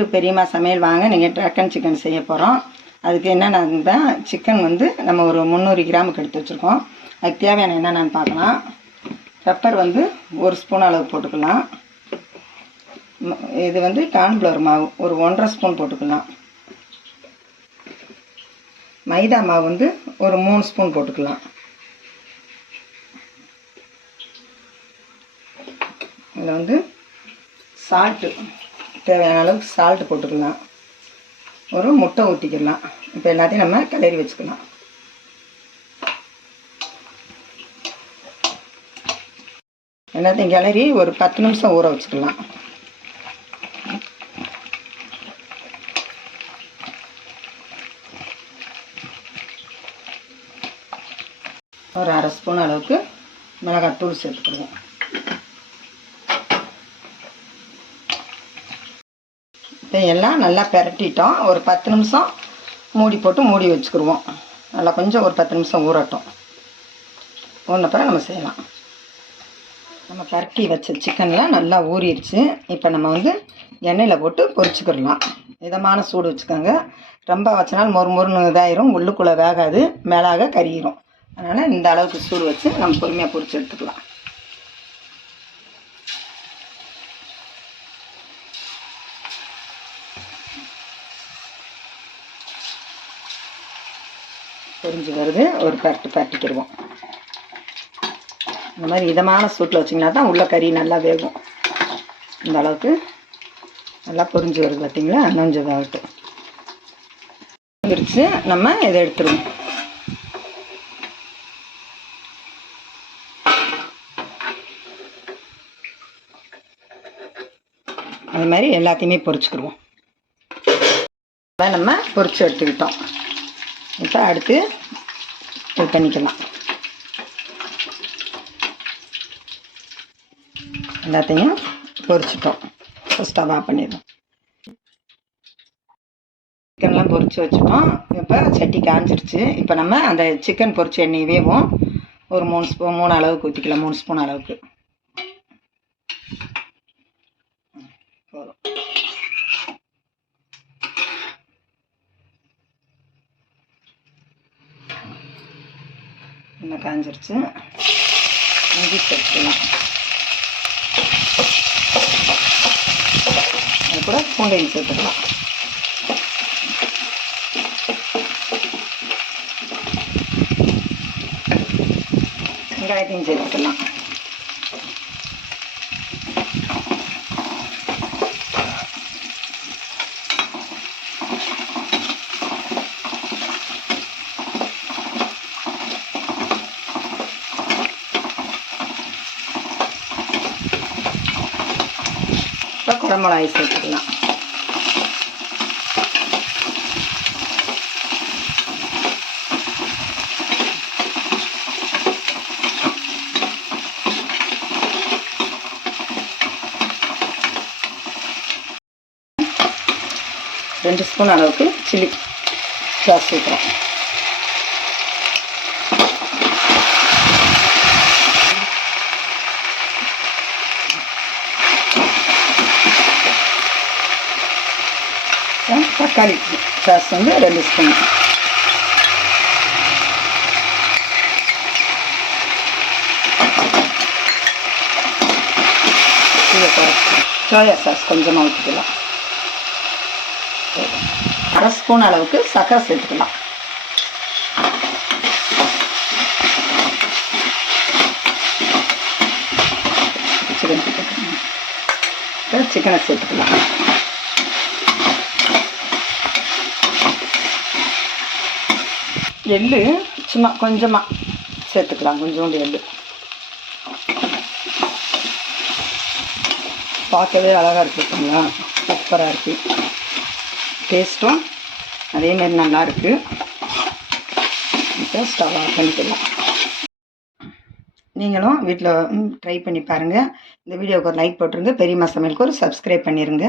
To பெரியம்மா சமையல் வாங்க. நீங்கள் ட்ரக்கன் சிக்கன் செய்ய போகிறோம். அதுக்கு என்னென்னா சிக்கன் வந்து நம்ம ஒரு 300 கிராமுக்கு எடுத்து வச்சுருக்கோம். அதுக்கு தேவையான என்னென்னு பார்க்கலாம். பெப்பர் வந்து 1 ஸ்பூன் அளவு போட்டுக்கலாம். இது வந்து கார்ன்ஃப்ளவர் மாவு ஒரு 1.5 ஸ்பூன் போட்டுக்கலாம். மைதா மாவு வந்து ஒரு 3 ஸ்பூன் போட்டுக்கலாம். இதில் வந்து சால்ட்டு தேவையான அளவுக்கு சால்ட்டு போட்டுக்கலாம். ஒரு முட்டை ஊற்றிக்கலாம். இப்போ எல்லாத்தையும் நம்ம கிளறி வச்சுக்கலாம். எல்லாத்தையும் கிளறி ஒரு 10 நிமிஷம் ஊற வச்சுக்கலாம். ஒரு 1/2 ஸ்பூன் அளவுக்கு மிளகாத்தூள் சேர்த்துக்கிடுவோம். இப்போ எல்லாம் நல்லா பிரட்டிட்டோம். ஒரு 10 நிமிஷம் மூடி போட்டு மூடி வச்சுக்கிடுவோம். நல்லா கொஞ்சம் ஒரு 10 நிமிஷம் ஊறட்டும். ஊறினப்பறம் நம்ம செய்யலாம். நம்ம பரட்டி வச்ச சிக்கன்லாம் நல்லா ஊறிடுச்சு. இப்போ நம்ம வந்து எண்ணெயில் போட்டு பொரிச்சுக்கிடலாம். மிதமான சூடு வச்சுக்கோங்க. ரொம்ப வச்சனாலும் மொறு மொறுன்னு இதாயிரும், உள்ளுக்குள்ளே வேகாது, மேலாக கறியிரும். அதனால் இந்த அளவுக்கு சூடு வச்சு நம்ம பொறுமையாக பொரிச்சு எடுத்துக்கலாம். பொரிஞ்சு வருது. ஒரு பரட்டிக்கிடுவோம். இந்த மாதிரி இதமான சூட்டில் வச்சிங்கன்னா தான் உள்ள கறி நல்லா வேகும். இந்த அளவுக்கு நல்லா பொரிஞ்சு வருது பார்த்திங்களா? கொஞ்சம் வேகட்டும். வந்துருச்சு. நம்ம இதை எடுத்துருவோம். அது மாதிரி எல்லாத்தையுமே பொரிச்சுக்கிடுவோம். நம்ம பொரிச்சு எடுத்துக்கிட்டோம். இப்போ அடுத்து இது பண்ணிக்கலாம். எல்லாத்தையும் பொரிச்சிட்டோம். ஸ்டவ் ஆஃப் பண்ணிடுவோம். சிக்கன்லாம் பொரிச்சு வச்சுட்டோம். இப்போ சட்டி காஞ்சிருச்சு. இப்போ நம்ம அந்த சிக்கன் பொரிச்ச எண்ணெயவேவும் ஒரு 3 அளவுக்கு ஊற்றிக்கலாம். 3 ஸ்பூன் அளவுக்கு போதும். இன்னும் காஞ்சிருச்சு. இஞ்சி சேர்த்துக்கலாம். அது கூட பூண்டையும் சேர்த்துக்கலாம். வெங்காயத்தையும் சேர்த்துக்கலாம். குடமிளகாய் சேர்த்துக்கலாம். ரெண்டு ஸ்பூன் அளவுக்கு சில்லி சாஸ் சேர்க்குறோம். தக்காளி சாஸ் வந்து 2 ஸ்பூன். சோயா சாஸ் கொஞ்சமாக ஊற்றிக்கலாம். 1/2 ஸ்பூன் அளவுக்கு சர்க்கரை சேர்த்துக்கலாம். சிக்கனை சேர்த்துக்கலாம். எள்ளு சும்மா கொஞ்சமாக சேர்த்துக்கலாம். கொஞ்சோண்டு எள்ளு பார்க்கவே அழகாக இருக்குங்களா? சூப்பராக இருக்குது. டேஸ்ட்டும் அதேமாரி நல்லாயிருக்கு. இப்போ ஸ்டவ் ஆஃப் பண்ணிக்கலாம். நீங்களும் வீட்டில் ட்ரை பண்ணி பாருங்கள். இந்த வீடியோவுக்கு ஒரு லைக் போட்டுருங்க. பெரியம்மா சமையலுக்கு ஒரு சப்ஸ்கிரைப் பண்ணிடுங்க.